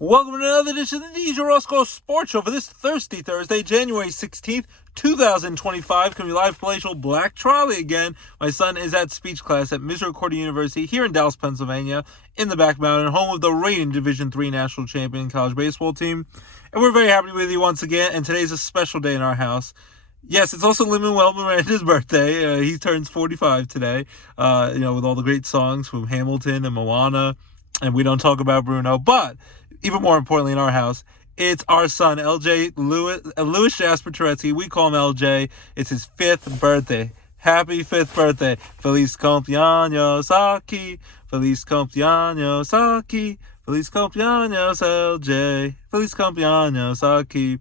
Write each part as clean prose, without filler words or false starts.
Welcome to another edition of the DJ Roscoe Sports Show for this Thursday, January 16th, 2025. Coming live palatial Black Trolley again. My son is at speech class at Misericordia University here in Dallas, Pennsylvania, in the Back Mountain, home of the reigning Division III national champion college baseball team. And we're very happy with you once again, and today's a special day in our house. Yes, it's also Lin-Manuel Miranda's birthday. He turns 45 today, with all the great songs from Hamilton and Moana, and we don't talk about Bruno, but even more importantly in our house, it's our son, LJ Louis Jasper Turetsky. We call him LJ. It's his 5th birthday. Happy 5th birthday. Feliz cumpleaños aquí. Feliz cumpleaños aquí. Feliz cumpleaños, LJ. Feliz cumpleaños aquí.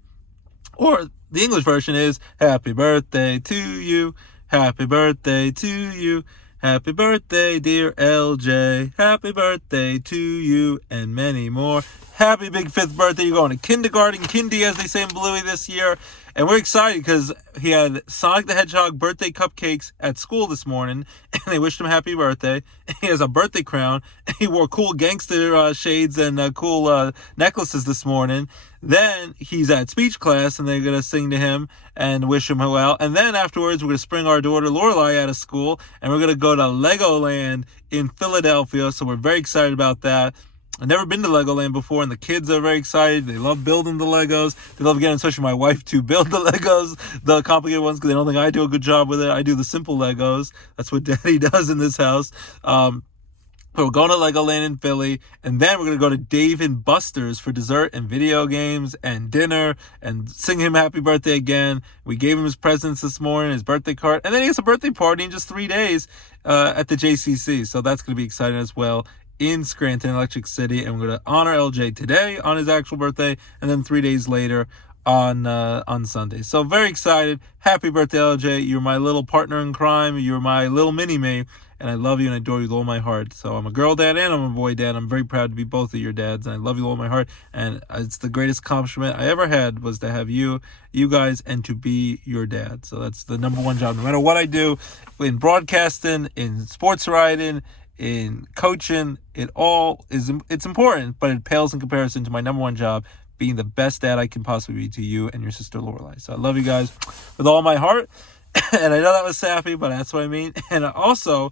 Or the English version is, happy birthday to you. Happy birthday to you. Happy birthday, dear LJ. Happy birthday to you and many more. Happy big 5th birthday. You're going to kindergarten, kindy, as they say in Bluey this year. And we're excited because he had Sonic the Hedgehog birthday cupcakes at school this morning, and they wished him happy birthday. He has a birthday crown. He wore cool gangster shades and cool necklaces this morning. Then he's at speech class, and they're going to sing to him and wish him well. And then afterwards, we're going to bring our daughter Lorelai out of school, and we're going to go to Legoland in Philadelphia. So we're very excited about that. I've never been to Legoland before, and the kids are very excited. They love building the Legos. They love getting, especially my wife, to build the Legos, the complicated ones, because they don't think I do a good job with it. I do the simple Legos. That's what Daddy does in this house. But we're going to Legoland in Philly, and then we're going to go to Dave & Buster's for dessert and video games and dinner and sing him happy birthday again. We gave him his presents this morning, his birthday card, and then he has a birthday party in just 3 days at the JCC. So that's going to be exciting as well, in Scranton, Electric City, and we're going to honor LJ today on his actual birthday, and then 3 days later on Sunday. So very excited. Happy birthday, LJ. You're my little partner in crime. You're my little mini-me, and I love you and adore you with all my heart. So I'm a girl dad and I'm a boy dad. I'm very proud to be both of your dads, and I love you with all my heart, and it's the greatest accomplishment I ever had was to have you guys, and to be your dad. So that's the number one job. No matter what I do in broadcasting, in sports writing, in coaching, it's important, but it pales in comparison to my number one job, being the best dad I can possibly be to you and your sister Lorelai. So I love you guys with all my heart, and I know that was sappy, but that's what I mean. And also,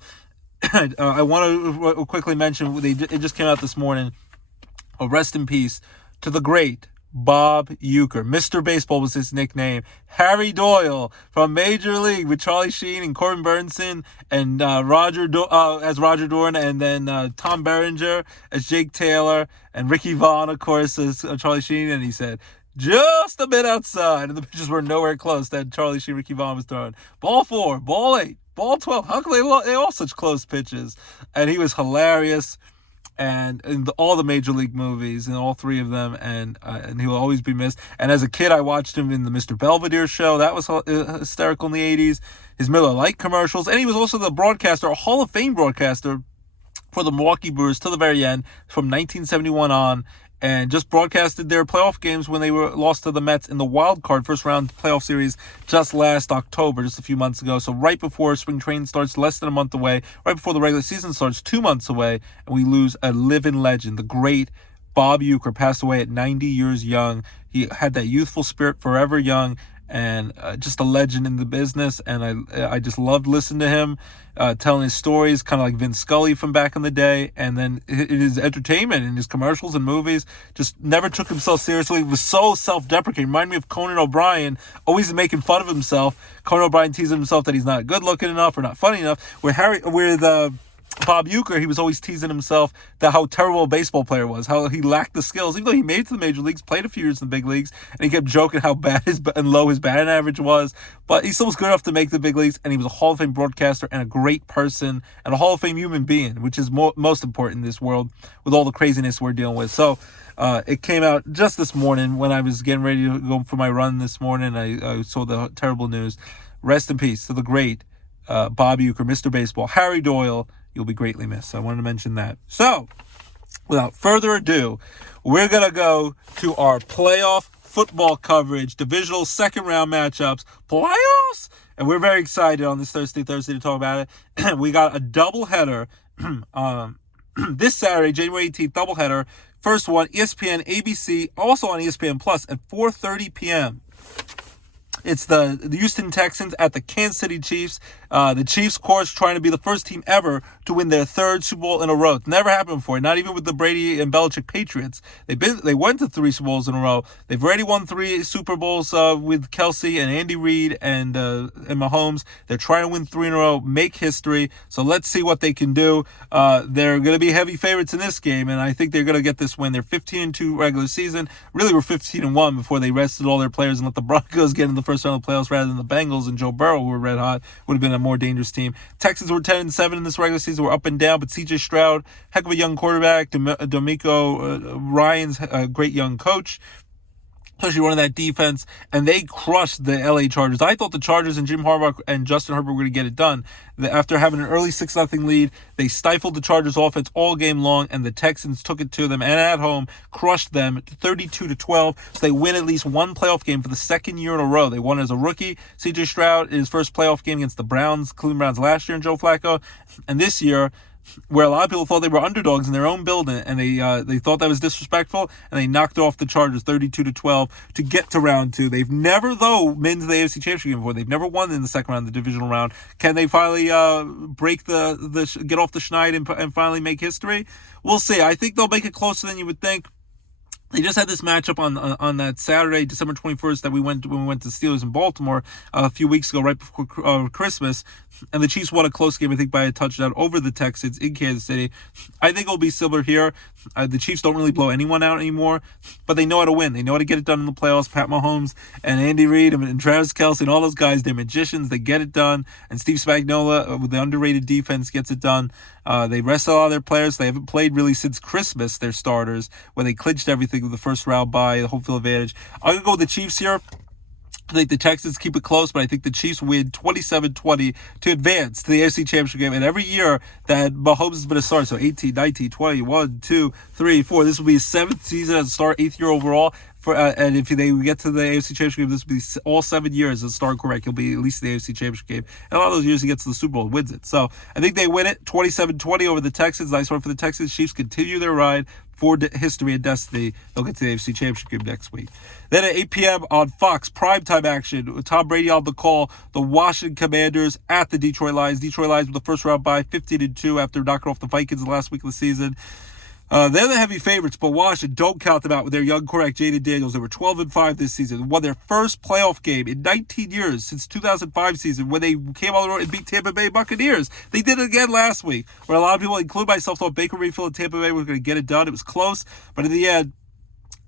I want to quickly mention, it just came out this morning, a rest in peace to the great Bob Uecker. Mr. Baseball was his nickname. Harry Doyle from Major League with Charlie Sheen and Corbin Burnson and as Roger Dorn, and then Tom Berenger as Jake Taylor, and Ricky Vaughn, of course, as Charlie Sheen. And he said, just a bit outside, and the pitches were nowhere close that Charlie Sheen, Ricky Vaughn was throwing. Ball 4, ball 8, ball 12. How come they all such close pitches? And he was hilarious. And in all the Major League movies, and all 3 of them, and he will always be missed. And as a kid, I watched him in the Mr. Belvedere show. That was hysterical in the 80s. His Miller Lite commercials. And he was also the broadcaster, a Hall of Fame broadcaster for the Milwaukee Brewers till the very end, from 1971 on, and just broadcasted their playoff games when they were lost to the Mets in the wild card first round playoff series just last October, just a few months ago. So right before spring training starts, less than a month away, right before the regular season starts, 2 months away, and we lose a living legend. The great Bob Uecker passed away at 90 years young. He had that youthful spirit, forever young, and just a legend in the business. And I just loved listening to him telling his stories, kind of like Vince Scully from back in the day. And then in his entertainment, in his commercials and movies, just never took himself seriously. He was so self-deprecating. Reminded me of Conan O'Brien, always making fun of himself. Conan O'Brien teasing himself that he's not good looking enough or not funny enough. Bob Uecker, he was always teasing himself that how terrible a baseball player was, how he lacked the skills, even though he made it to the major leagues, played a few years in the big leagues, and he kept joking how bad and low his batting average was, but he still was good enough to make the big leagues, and he was a Hall of Fame broadcaster and a great person and a Hall of Fame human being, which is most important in this world with all the craziness we're dealing with. So it came out just this morning when I was getting ready to go for my run this morning. I saw the terrible news. Rest in peace to the great Bob Uecker, Mr. Baseball. Harry Doyle, you'll be greatly missed. So I wanted to mention that. So, without further ado, we're going to go to our playoff football coverage, divisional second round matchups, playoffs, and we're very excited on this Thursday to talk about it. We got a doubleheader this Saturday, January 18th, doubleheader. First one, ESPN, ABC, also on ESPN Plus at 4:30 p.m. It's the Houston Texans at the Kansas City Chiefs. The Chiefs, of course, trying to be the first team ever to win their third Super Bowl in a row. It's never happened before, not even with the Brady and Belichick Patriots. They went to 3 Super Bowls in a row. They've already won 3 Super Bowls with Kelsey and Andy Reid and Mahomes. They're trying to win 3 in a row, make history. So let's see what they can do. They're going to be heavy favorites in this game, and I think they're going to get this win. They're 15-2 regular season. Really, were 15-1 before they rested all their players and let the Broncos get in the first round of the playoffs rather than the Bengals and Joe Burrow, who were red hot. Would have been a more dangerous team. Texans were 10-7 in this regular season. Were up and down, but CJ Stroud, heck of a young quarterback. D'Amico Ryan's a great young coach, especially running that defense, and they crushed the LA Chargers. I thought the Chargers and Jim Harbaugh and Justin Herbert were going to get it done. After having an early 6-0 lead, they stifled the Chargers' offense all game long, and the Texans took it to them and at home crushed them 32-12. So they win at least one playoff game for the second year in a row. They won as a rookie. CJ Stroud, his first playoff game against the Cleveland Browns last year, and Joe Flacco, and this year, where a lot of people thought they were underdogs in their own building, and they thought that was disrespectful, and they knocked off the Chargers 32-12 to get to round 2. They've never, though, been to the AFC Championship game before. They've never won in the second round, the divisional round. Can they finally break get off the schneid and finally make history? We'll see. I think they'll make it closer than you would think. They just had this matchup on that Saturday, December 21st, that when we went to Steelers in Baltimore a few weeks ago, right before Christmas, and the Chiefs won a close game, I think, by a touchdown over the Texans in Kansas City. I think it'll be similar here. The Chiefs don't really blow anyone out anymore, but they know how to win. They know how to get it done in the playoffs. Pat Mahomes and Andy Reid and Travis Kelce and all those guys, they're magicians. They get it done. And Steve Spagnuolo, with the underrated defense, gets it done. They rest a lot of their players. They haven't played really since Christmas, their starters, where they clinched everything with the first round bye, the home field advantage. I'm going to go with the Chiefs here. I think the Texans keep it close, but I think the Chiefs win 27-20 to advance to the AFC Championship game. And every year that Mahomes has been a starter, so 18, 19, 20, 1, 2, 3, 4. This will be his 7th season as a starter, 8th year overall. And if they get to the AFC Championship game, this will be all 7 years as a starting quarterback. He'll be at least in the AFC Championship game. And a lot of those years he gets to the Super Bowl and wins it. So I think they win it 27-20 over the Texans. Nice one for the Texans. Chiefs continue their ride for history and destiny. They'll get to the AFC Championship game next week. Then at 8 p.m. on Fox, primetime action with Tom Brady on the call. The Washington Commanders at the Detroit Lions. Detroit Lions with the first round bye, 15-2 after knocking off the Vikings the last week of the season. They're the heavy favorites, but Washington, don't count them out with their young quarterback, Jaden Daniels. They were 12-5 this season. Won their first playoff game in 19 years since 2005 season when they came on the road and beat Tampa Bay Buccaneers. They did it again last week, where a lot of people, including myself, thought Baker Mayfield and Tampa Bay were going to get it done. It was close, but in the end,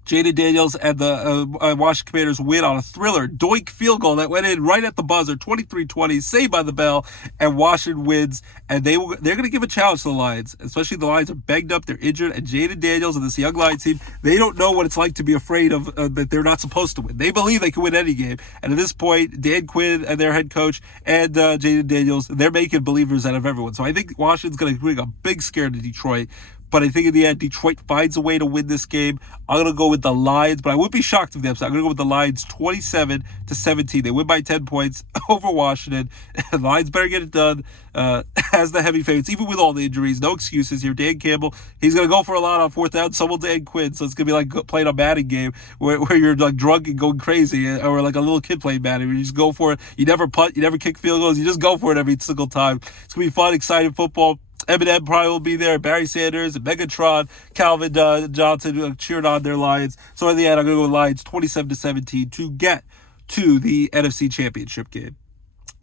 Jaden Daniels and the Washington Commanders win on a thriller doink field goal that went in right at the buzzer, 23-20, saved by the bell, and Washington wins. And they're going to give a challenge to the Lions, especially the Lions are banged up, they're injured, and Jaden Daniels and this young Lions team, they don't know what it's like to be afraid of that they're not supposed to win. They believe they can win any game. And at this point, Dan Quinn and their head coach and Jaden Daniels, they're making believers out of everyone. So I think Washington's going to bring a big scare to Detroit. But I think in the end, Detroit finds a way to win this game. I'm going to go with the Lions, but I wouldn't be shocked if they upset. I'm going to go with the Lions 27-17. They win by 10 points over Washington. The Lions better get it done as the heavy favorites, even with all the injuries. No excuses here. Dan Campbell, he's going to go for a lot on 4th down. So will Dan Quinn. So it's going to be like playing a Madden game where you're like drunk and going crazy, or like a little kid playing Madden where you just go for it. You never punt. You never kick field goals. You just go for it every single time. It's going to be fun, exciting football. Eminem probably will be there. Barry Sanders, Megatron, Calvin Johnson cheered on their Lions. So in the end, I'm going to go with Lions 27-17 to get to the NFC Championship game.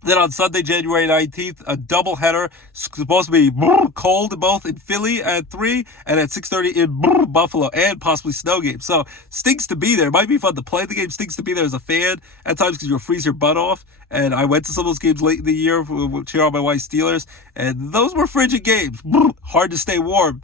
Then on Sunday, January 19th, a doubleheader. Supposed to be cold both in Philly at 3 and at 6:30 in Buffalo, and possibly snow game. So stinks to be there. It might be fun to play the game. Stinks to be there as a fan at times because you'll freeze your butt off. And I went to some of those games late in the year to cheer on my wife's Steelers, and those were frigid games. Hard to stay warm.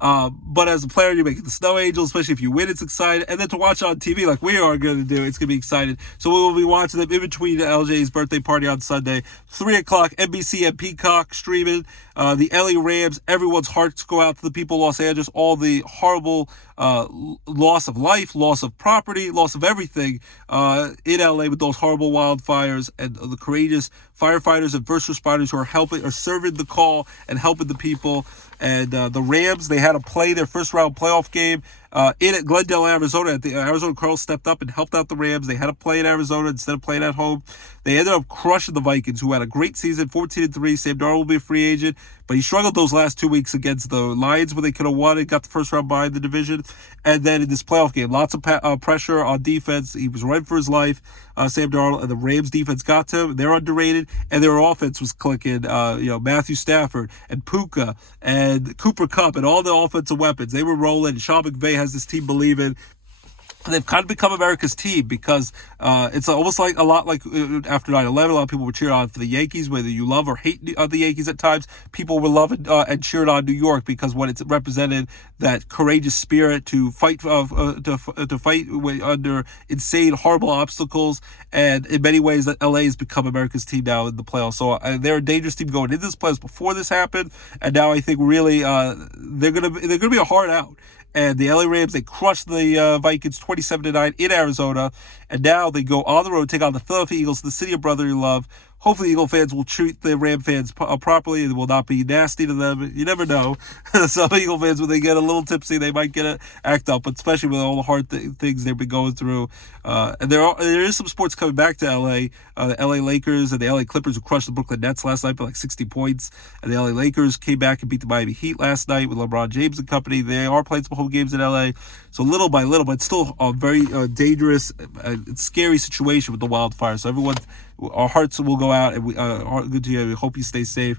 But as a player, you make it the Snow Angels, especially if you win, it's exciting. And then to watch on TV like we are going to do, it's going to be exciting. So we will be watching them in between LJ's birthday party on Sunday, 3 o'clock, NBC and Peacock streaming. The LA Rams, everyone's hearts go out to the people of Los Angeles, all the horrible loss of life, loss of property, loss of everything in LA with those horrible wildfires, and the courageous firefighters and first responders who are serving the call and helping the people. And the Rams, they had to play their first round playoff game in at Glendale, Arizona. The Arizona Cardinals stepped up and helped out the Rams. They had to play in Arizona instead of playing at home. They ended up crushing the Vikings, who had a great season, 14-3. Sam Darnold will be a free agent, but he struggled those last 2 weeks against the Lions when they could have won and got the first round bye in the division. And then in this playoff game, lots of pressure on defense. He was running for his life, Sam Darnold, and the Rams defense got to him. They're underrated, and their offense was clicking. Matthew Stafford and Puka and Cooper Kupp and all the offensive weapons. They were rolling. Sean McVay has this team believing. They've kind of become America's team because it's almost like a lot like after 9/11, a lot of people were cheering on for the Yankees, whether you love or hate the Yankees at times. People were loving and cheering on New York because what it's represented, that courageous spirit to fight to fight under insane, horrible obstacles. And in many ways, that LA has become America's team now in the playoffs. So they're a dangerous team going into this playoffs before this happened, and now I think really they're gonna be a hard out. And the LA Rams, they crushed the Vikings 27-9 in Arizona. And now they go on the road, take on the Philadelphia Eagles, the city of brotherly love. Hopefully, Eagle fans will treat the Ram fans properly and will not be nasty to them. You never know. Some Eagle fans, when they get a little tipsy, they might act up, but especially with all the hard things they've been going through. And there is some sports coming back to LA. The LA Lakers and the LA Clippers who crushed the Brooklyn Nets last night by like 60 points. And the LA Lakers came back and beat the Miami Heat last night with LeBron James and company. They are playing some home games in LA. So little by little, but still a very dangerous, scary situation with the wildfire. So our hearts will go out, and we good to you. We hope you stay safe.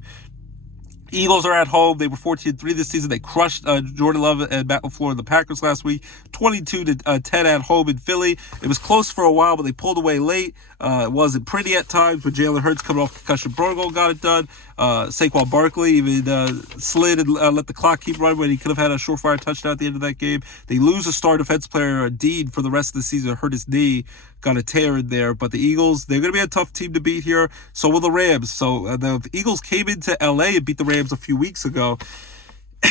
Eagles are at home. They were 14-3 this season. They crushed Jordan Love and Matt LaFleur and the Packers last week, 22-10 at home in Philly. It was close for a while, but they pulled away late. It wasn't pretty at times, but Jalen Hurts coming off concussion protocol got it done. Saquon Barkley even slid and let the clock keep running when he could have had a surefire touchdown at the end of that game. They lose a star defense player, Dean, for the rest of the season. Hurt his knee, got a tear in there. But the Eagles, they're going to be a tough team to beat here. So will the Rams. So the Eagles came into LA and beat the Rams a few weeks ago.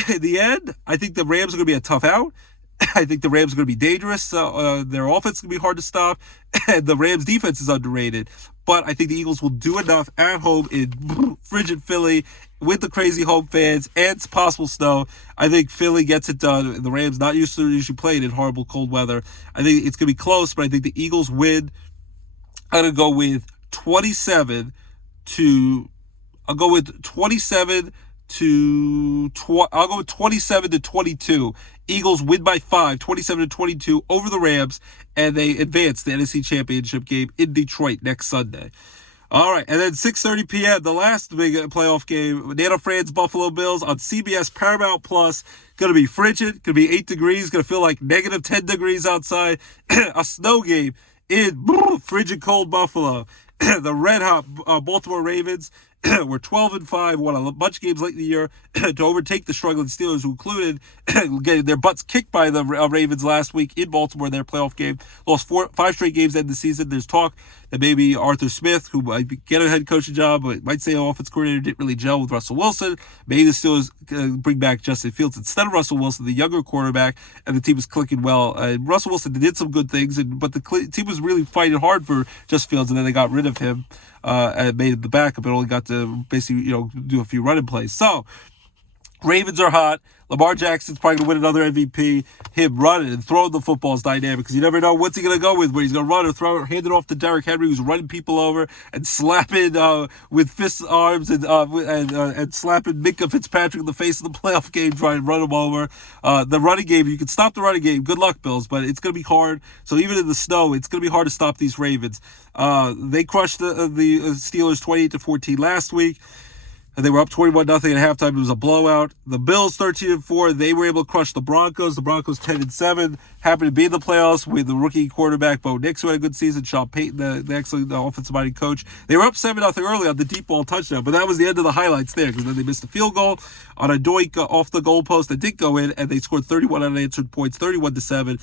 In the end, I think the Rams are going to be a tough out. I think the Rams are going to be dangerous. Their offense is going to be hard to stop. And the Rams defense is underrated. But I think the Eagles will do enough at home in frigid Philly with the crazy home fans and possible snow. I think Philly gets it done. The Rams not used to usually playing in horrible cold weather. I think it's going to be close, but I think the Eagles win. I'm going to go with 27 to 22. Eagles win by 5, 27-22 over the Rams, and they advance the NFC Championship game in Detroit next Sunday. All right, and then 6:30 p.m., the last big playoff game, Nana Fran's Buffalo Bills on CBS Paramount Plus. Going to be frigid, going to be 8 degrees, going to feel like negative 10 degrees outside. A snow game in frigid cold Buffalo. The red-hot Baltimore Ravens were 12-5, won a bunch of games late in the year to overtake the struggling Steelers, who included getting their butts kicked by the Ravens last week in Baltimore in their playoff game. Lost 5 straight games at the season. There's talk that maybe Arthur Smith, who might get a head coaching job, but might say an offense coordinator, didn't really gel with Russell Wilson. Maybe the Steelers bring back Justin Fields instead of Russell Wilson, the younger quarterback, and the team is clicking well. Russell Wilson did some good things, but the team was really fighting hard for Justin Fields, and then they got rid of him and made it the backup and only got to basically do a few running plays. So Ravens are hot. Lamar Jackson's probably going to win another MVP. Him running and throwing the football is dynamic because you never know what's he going to go with, where he's going to run or throw it, hand it off to Derrick Henry, who's running people over and slapping with fist arms and slapping Minka Fitzpatrick in the face of the playoff game, trying to run him over. The running game, you can stop the running game. Good luck, Bills, but it's going to be hard. So even in the snow, it's going to be hard to stop these Ravens. They crushed the Steelers 28-14 last week. They were up 21-0 at halftime. It was a blowout. The Bills 13-4. They were able to crush the Broncos. The Broncos 10-7. Happy to be in the playoffs with the rookie quarterback Bo Nix, who had a good season. Sean Payton, the excellent offensive-minded coach. They were up 7-0 early on the deep ball touchdown, but that was the end of the highlights there because then they missed a field goal on a doink off the goalpost that did go in, and they scored 31 unanswered points, 31-7.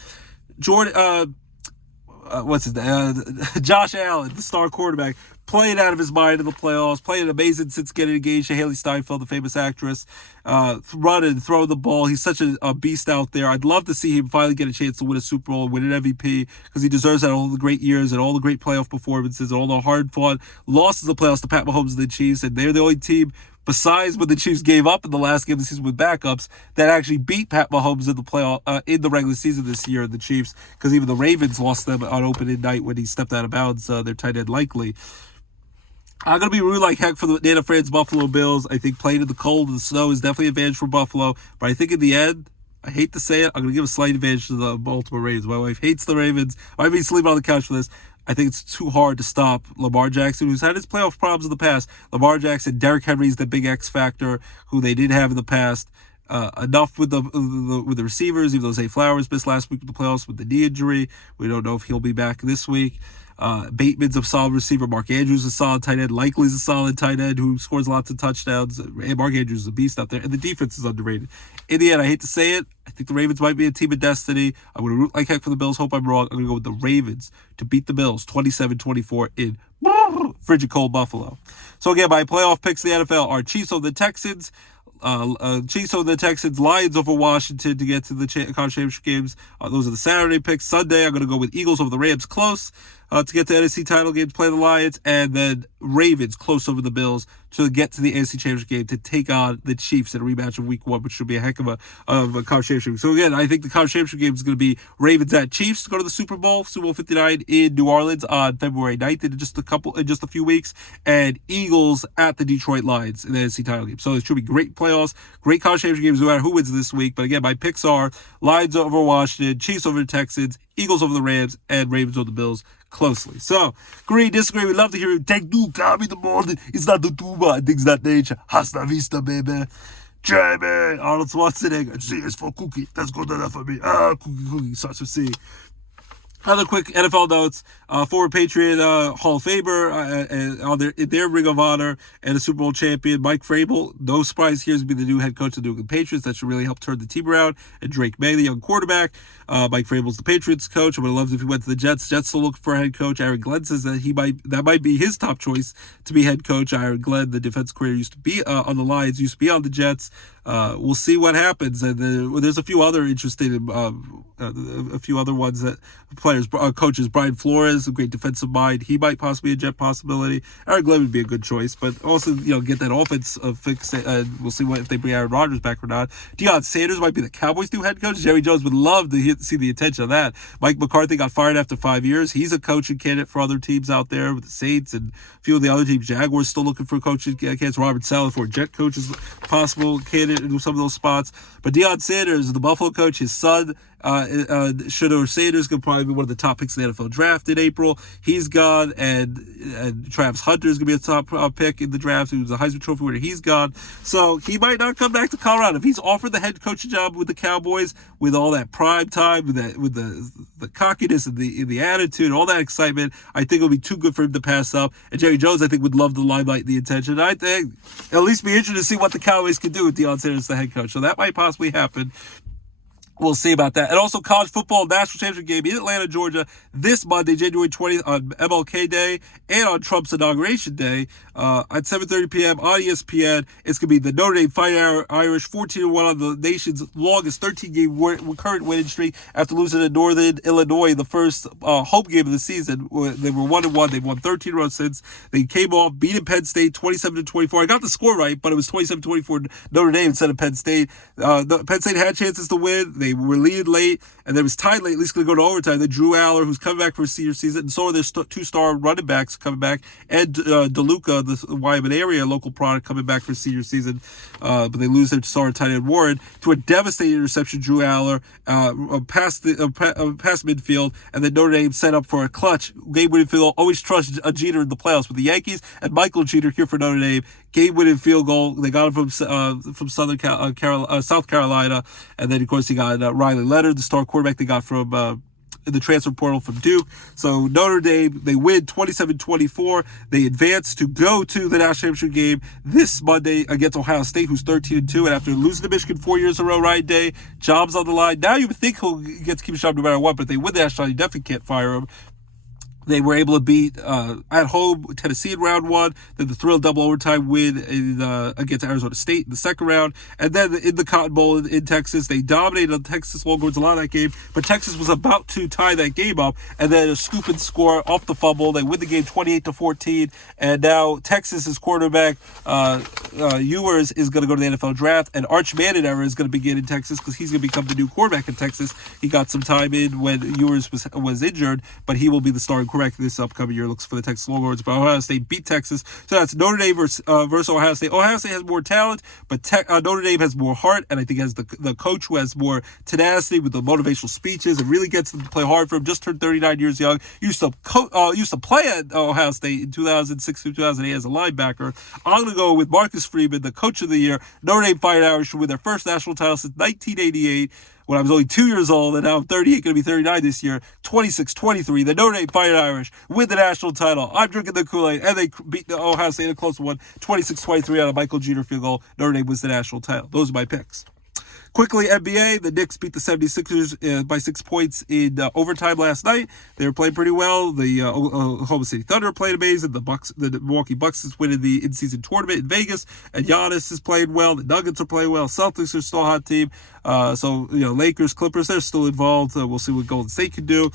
Josh Allen, the star quarterback, playing out of his mind in the playoffs, playing amazing since getting engaged to Haley Steinfeld, the famous actress, running, throwing the ball. He's such a beast out there. I'd love to see him finally get a chance to win a Super Bowl, win an MVP, because he deserves that, all the great years and all the great playoff performances and all the hard-fought losses of the playoffs to Pat Mahomes and the Chiefs, and they're the only team, besides when the Chiefs gave up in the last game of the season with backups, that actually beat Pat Mahomes in the playoff in the regular season this year, the Chiefs, because even the Ravens lost them on opening night when he stepped out of bounds, their tight end likely. I'm going to be rooting like heck for the Nana Fran's Buffalo Bills. I think playing in the cold and the snow is definitely an advantage for Buffalo, but I think in the end, I hate to say it, I'm going to give a slight advantage to the Baltimore Ravens. My wife hates the Ravens. I've been sleeping on the couch for this. I think it's too hard to stop Lamar Jackson, who's had his playoff problems in the past. Lamar Jackson, Derrick Henry's the big X factor, who they did have in the past. Enough with the receivers, even though Zay Flowers missed last week with the playoffs with the knee injury. We don't know if he'll be back this week. Bateman's a solid receiver. Mark Andrews is a solid tight end. Likely's a solid tight end who scores lots of touchdowns. Mark Andrews is a beast out there. And the defense is underrated. In the end, I hate to say it, I think the Ravens might be a team of destiny. I'm going to root like heck for the Bills. Hope I'm wrong. I'm going to go with the Ravens to beat the Bills 27-24 in frigid cold Buffalo. So again, my playoff picks in the NFL are Chiefs over the Texans, Lions over Washington to get to the conference championship games. Those are the Saturday picks. Sunday, I'm going to go with Eagles over the Rams close to get to the NFC title game to play the Lions, and then Ravens close over the Bills to get to the NFC championship game to take on the Chiefs in a rematch of Week 1, which should be a heck of a conference championship. So again, I think the conference championship game is going to be Ravens at Chiefs to go to the Super Bowl 59 in New Orleans on February 9th in just a few weeks, and Eagles at the Detroit Lions in the NFC title game. So it should be great playoffs, great conference championship games no matter who wins this week. But again, my picks are Lions over Washington, Chiefs over the Texans, Eagles over the Rams, and Ravens over the Bills closely. So, agree, disagree, we'd love to hear you. Take two, call me in the morning. It's not the tuba, I think it's not nature. Hasta vista, baby. Jamie, Arnold Schwarzenegger. C is for cookie. That's good enough for me. Cookie, starts with C. Other quick NFL notes. Former Patriot Hall of Famer on their Ring of Honor and a Super Bowl champion, Mike Vrabel. No surprise here is going to be the new head coach of the New England Patriots. That should really help turn the team around. And Drake May, the young quarterback. Mike Vrabel's the Patriots coach. I would have loved if he went to the Jets. Jets still looking for a head coach. Aaron Glenn says that that might be his top choice to be head coach. Aaron Glenn, the defense coordinator, used to be on the Lions, used to be on the Jets. We'll see what happens. And there's a few other interesting, a few other ones that players, coaches. Brian Flores, a great defensive mind. He might possibly be a Jet possibility. Aaron Glenn would be a good choice, but also get that offense fixed. We'll see if they bring Aaron Rodgers back or not. Deion Sanders might be the Cowboys' new head coach. Jerry Jones would love to see the attention of that. Mike McCarthy got fired after 5 years. He's a coaching candidate for other teams out there with the Saints and a few of the other teams. Jaguars still looking for coaching candidates. Robert Saleh for Jet coach is possible candidate in some of those spots. But Deion Sanders, the Buffalo coach, his son, Shedeur Sanders, could probably be one of the top picks in the NFL draft in April. He's gone, and Travis Hunter is going to be a top pick in the draft. He was a Heisman Trophy winner. He's gone. So he might not come back to Colorado. If he's offered the head coaching job with the Cowboys, with all that prime time, with the cockiness and the attitude and all that excitement, I think it'll be too good for him to pass up. And Jerry Jones, I think, would love the limelight and the attention. I think at least be interested to see what the Cowboys can do with Deion Sanders as the head coach. So that might possibly happen. We'll see about that. And also college football national championship game in Atlanta, Georgia, this Monday, January 20th on MLK Day and on Trump's inauguration day at 7:30 p.m. on ESPN. It's going to be the Notre Dame Fighting Irish, 14-1 on the nation's longest 13-game current winning streak after losing to Northern Illinois the first home game of the season. They were 1-1. They've won 13 rows since. They came off, beating Penn State 27-24. I got the score right, but it was 27-24 Notre Dame instead of Penn State. Penn State had chances to win. They were leading late, and they was tied late, at least going to go to overtime. Then Drew Aller, who's coming back for his senior season, and so are their two-star running backs coming back, and DeLuca, the Wyoming area local product, coming back for his senior season. But they lose their star tight end Warren to a devastating interception. Drew Aller past midfield, and then Notre Dame set up for a clutch game-winning field. Always trust a Jeter in the playoffs with the Yankees, and Michael Jeter here for Notre Dame. Game-winning field goal. They got him from South Carolina, and then of course he got Riley Leonard, the star quarterback they got from the transfer portal from Duke. So Notre Dame, they win 27-24. They advance to go to the national championship game this Monday against Ohio State, who's 13-2, and after losing to Michigan 4 years in a row, Ryan Day, jobs on the line. Now you would think he'll get to keep his job no matter what, but if they win the national, you definitely can't fire him. They were able to beat, at home, Tennessee in round one, then the thrill double overtime win against Arizona State in the second round, and then in the Cotton Bowl in Texas, they dominated on Texas Longhorns a lot of that game, but Texas was about to tie that game up, and then a scoop and score off the fumble. They win the game 28-14, and now Texas's quarterback, Ewers, is going to go to the NFL draft, and Arch Manning era is going to begin in Texas because he's going to become the new quarterback in Texas. He got some time in when Ewers was injured, but he will be the starting quarterback this upcoming year. Looks for the Texas Longhorns, but Ohio State beat Texas. So that's Notre Dame versus Ohio State. Ohio State has more talent, but Notre Dame has more heart, and I think has the coach who has more tenacity with the motivational speeches and really gets them to play hard for him. Just turned 39 years young. Used to play at Ohio State in 2006 through 2008 as a linebacker. I'm going to go with Marcus Freeman, the coach of the year. Notre Dame Fighting Irish win their first national title since 1988. When I was only 2 years old, and now I'm 38, going to be 39 this year, 26-23. The Notre Dame Fighting Irish win the national title. I'm drinking the Kool-Aid, and they beat the Ohio State in a close one, 26-23 out of Michael Jeter field goal. Notre Dame wins the national title. Those are my picks. Quickly, NBA, the Knicks beat the 76ers by 6 points in overtime last night. They were playing pretty well. The Oklahoma City Thunder played amazing. The Milwaukee Bucks is winning the in-season tournament in Vegas, and Giannis is playing well. The Nuggets are playing well. Celtics are still a hot team. Lakers, Clippers, they're still involved. We'll see what Golden State can do.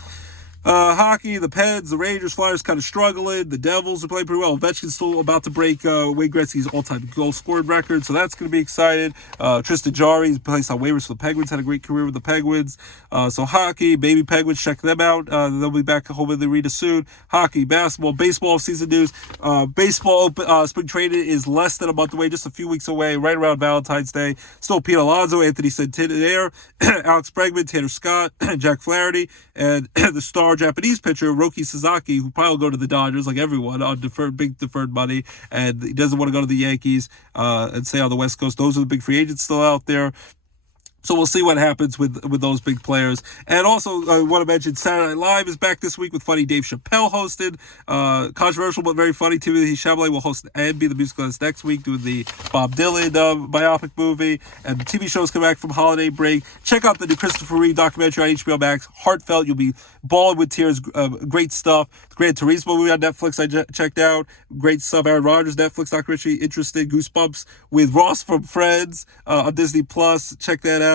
Hockey, the Pens, the Rangers, Flyers kind of struggling. The Devils are playing pretty well. Ovechkin's still about to break Wayne Gretzky's all-time goal-scoring record, so that's going to be exciting. Tristan Jarry's placed on waivers for the Penguins, had a great career with the Penguins. So hockey, baby Penguins, check them out. They'll be back home in the arena soon. Hockey, basketball, baseball season news. Baseball spring training is less than a month away, just a few weeks away, right around Valentine's Day. Still Pete Alonso, Anthony Santander, Alex Bregman, Tanner Scott, Jack Flaherty, and the star Japanese pitcher Roki Sasaki, who probably will go to the Dodgers like everyone on big deferred money, and he doesn't want to go to the Yankees and stay on the West Coast. Those are the big free agents still out there. So we'll see what happens with those big players. And also, I want to mention Saturday Night Live is back this week with funny Dave Chappelle hosted. Controversial but very funny. Timothy Chalamet will host and be the musicalist next week doing the Bob Dylan biopic movie. And the TV shows come back from holiday break. Check out the new Christopher Reeve documentary on HBO Max. Heartfelt. You'll be bawling with tears. Great stuff. The Gran Turismo movie on Netflix I checked out. Great stuff. Aaron Rodgers Netflix documentary. Interesting. Goosebumps with Ross from Friends on Disney Plus. Check that out.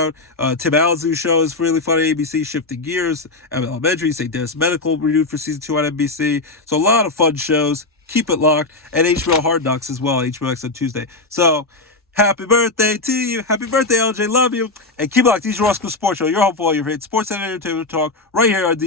Tim Allen's show is really funny. ABC, Shifting Gears, Elementary, St. Dennis Medical renewed for season 2 on NBC. So a lot of fun shows. Keep it locked. And HBO Hard Knocks as well. HBO Max on Tuesday. So happy birthday to you. Happy birthday, LJ. Love you. And keep it locked. DJ Roscoe Sports Show. Your home for all your favorite sports and entertainment talk right here on